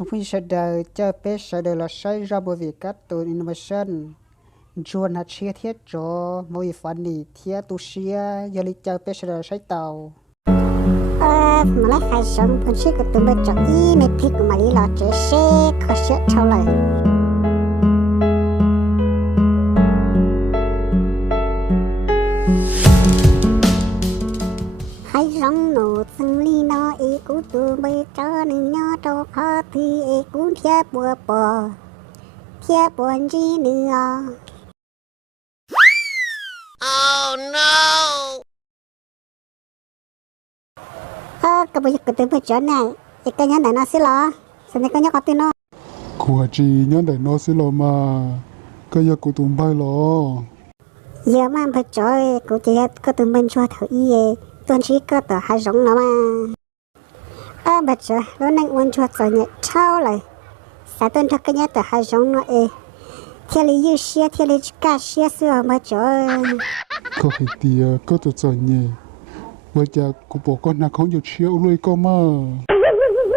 chúng mình sẽ đợi cho bé sẽ đợi là xây ra bởi vì các tổ innovation chuan hạt chia thiết cho mỗi phần đi thiết tu xia giờ lịch cho bé sẽ đợi xây tàu mà lại phải sống con chiếc của tụi mình cho ý mẹ thích của mà lý lọ chế xe khó sợ trâu lại hay rong nổ từng ly nó ý cú tụi mình cho nên nhớ trâu khó thì ý cú thiếp buồn gì nữa. Oh no! Cái bây giờ cái tụi mình này, cái nhớ này nó xí lo, sao cái nhớ có tin nó? Của chị nhớ để nó xí lo mà, cái giờ của tụi bay lo. Giờ mà phải chơi, của chị có tụi mình cho thử ý, tuần chỉ có tờ hai giống nó mà. Bây giờ lúc này uống cho tờ nhẹ trao lại, sao tuần thật cái nhớ tờ hai giống nó theo lý yêu xia, theo lý cả xia xưa mà chơi. Có phải thì có tờ giờ nhẹ. Bây giờ của bộ con nào không nhiều chiếu lui con mà.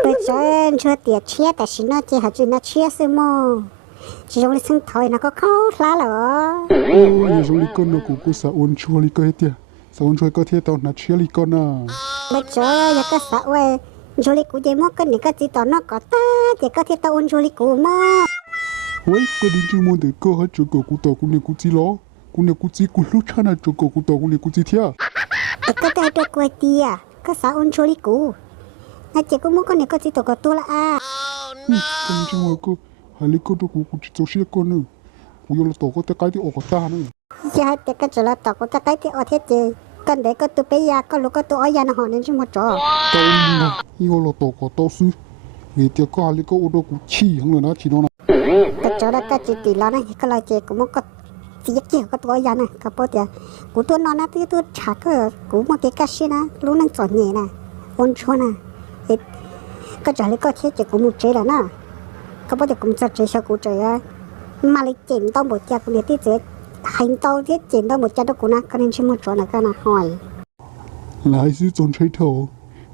Bây giờ cho tiệt chia tại vì nó chỉ hạt chỉ nó chia xưa mò. Chỉ trong lịch sinh thời nó có khó lá lỡ. Ôi, trong lịch con nó cũng có sao ôn chua lịch cái tiệt. Sao ôn chua có thể tao nát chia lịch con à. Bây giờ cái sao vậy? Chua lịch của chị mò cái này cái gì tao nó có ta, chỉ có thể tao ôn chua lịch của mò. Ôi, có đến chuyên môn để cơ hết chỗ cổ của tao cũng nên cũng chỉ lo. Cũng nên cũng chỉ cũng lúc chán là chỗ cổ của tao cũng nên cũng chỉ thiệt. Cái tay tôi quay tia, cái sao ôn chua lịch của. Nó chỉ có mỗi con này có gì tao có tua là Con chứ mà cô hai lý con tôi cũng chỉ cho xíu con nữa, cũng yêu là tổ có cái thì ở ta nữa. Dạ, thì cái chỗ là tao có cái thì ở thế chứ. Còn để có tụi bây giờ có lúc có tụi ở nhà nó hỏi nên chứ một chỗ. Tao yêu là tổ có tao xí, vì tiếc có hai lý con ô cũng chi không nữa chỉ nó là. Cái chỗ đó cái chị tỷ lo này, cái lời chị cũng có chỉ có tụi ở nhà này, cái bố tiệt. Cũng tụi nó thì tụi chả có cũng một cái gì nè, lúc năng chọn nhẹ nè, ôn chua nè. Cái chỗ này có thế chị cũng một chế là nè. Cái bố tiệt cũng cho chế sao cũng chế á. Mà lại chỉnh tao một cha cũng để tiệt hành tao thiết chỉnh tao một cha đó cũng nè, cái nên chỉ một chỗ là cái nào hỏi. Lại xí chọn chơi thầu,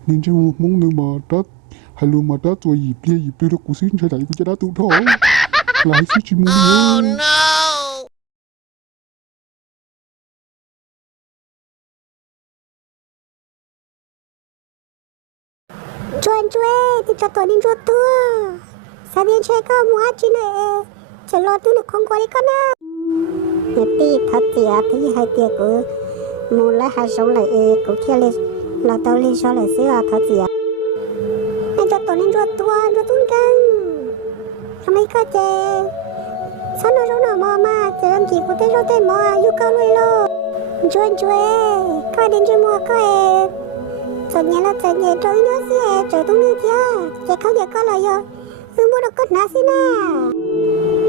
nên chỉ một mong nữa mà đất, hay luôn mà đất rồi dịp bia đó cũng xí chơi đại cũng chỉ đã tụ thầu. Lại xí chỉ muốn Oh đi. no! Chuan thì cho tôi đi chuan tua. Sao đi chơi có mua chi này, chỉ lo tôi được không qua đi con à. Nhật ti thật tiệt thì hai tiệt của mua lại hai sống lại của kia lên là tao lên cho lại xíu thật tiệt. Anh cho tôi đi chuan tua căng. Không ai có chơi. Sao nó rong nào mà chơi làm gì của tôi rong tôi mà yêu cầu lui lo. Chuan có đến chơi mua có rồi nhà là chơi nhẹ trôi nữa xí chơi tung nước kia chơi không giờ có lời rồi mua được cất ná xí na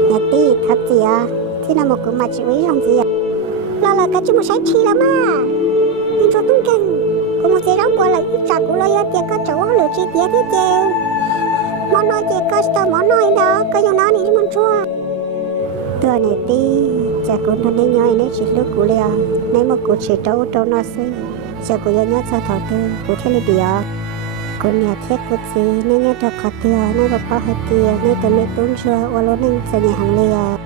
nhà ti thật gì thì là một cái mặt chịu ý không gì là cái chú một sai chi lắm đi cho tung cân có một cái đóng bỏ lại ít chặt của lời tiền có chỗ lựa chi tiết thế chứ món nói tiền có sao món nói đó có nhiều nó này muốn chua từ này ti chả cũng thân đi nhoi này chỉ lúc của liền này một cuộc chỉ trâu nó xí giờ cô nhớ cho thọ tư cô thấy đi điều cô nhà thiết cô gì nên nhớ cho khó tiêu nên bảo hết tiêu nên tụi mình tốn chưa ô lô nên giờ nhà hàng liền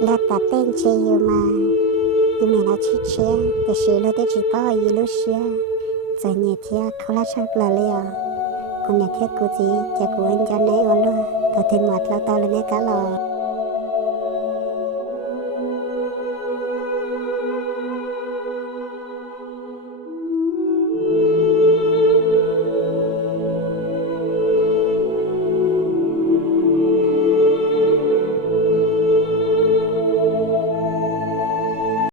là ta tên chị yêu mà nhưng mà là chị chia để chị lo để chị bao yêu lúc xưa giờ nhà thia không là chắc là liều còn nhà thia cô gì cha cô anh cha này ôn luôn tao thêm mặt lao tao lên cái cá lò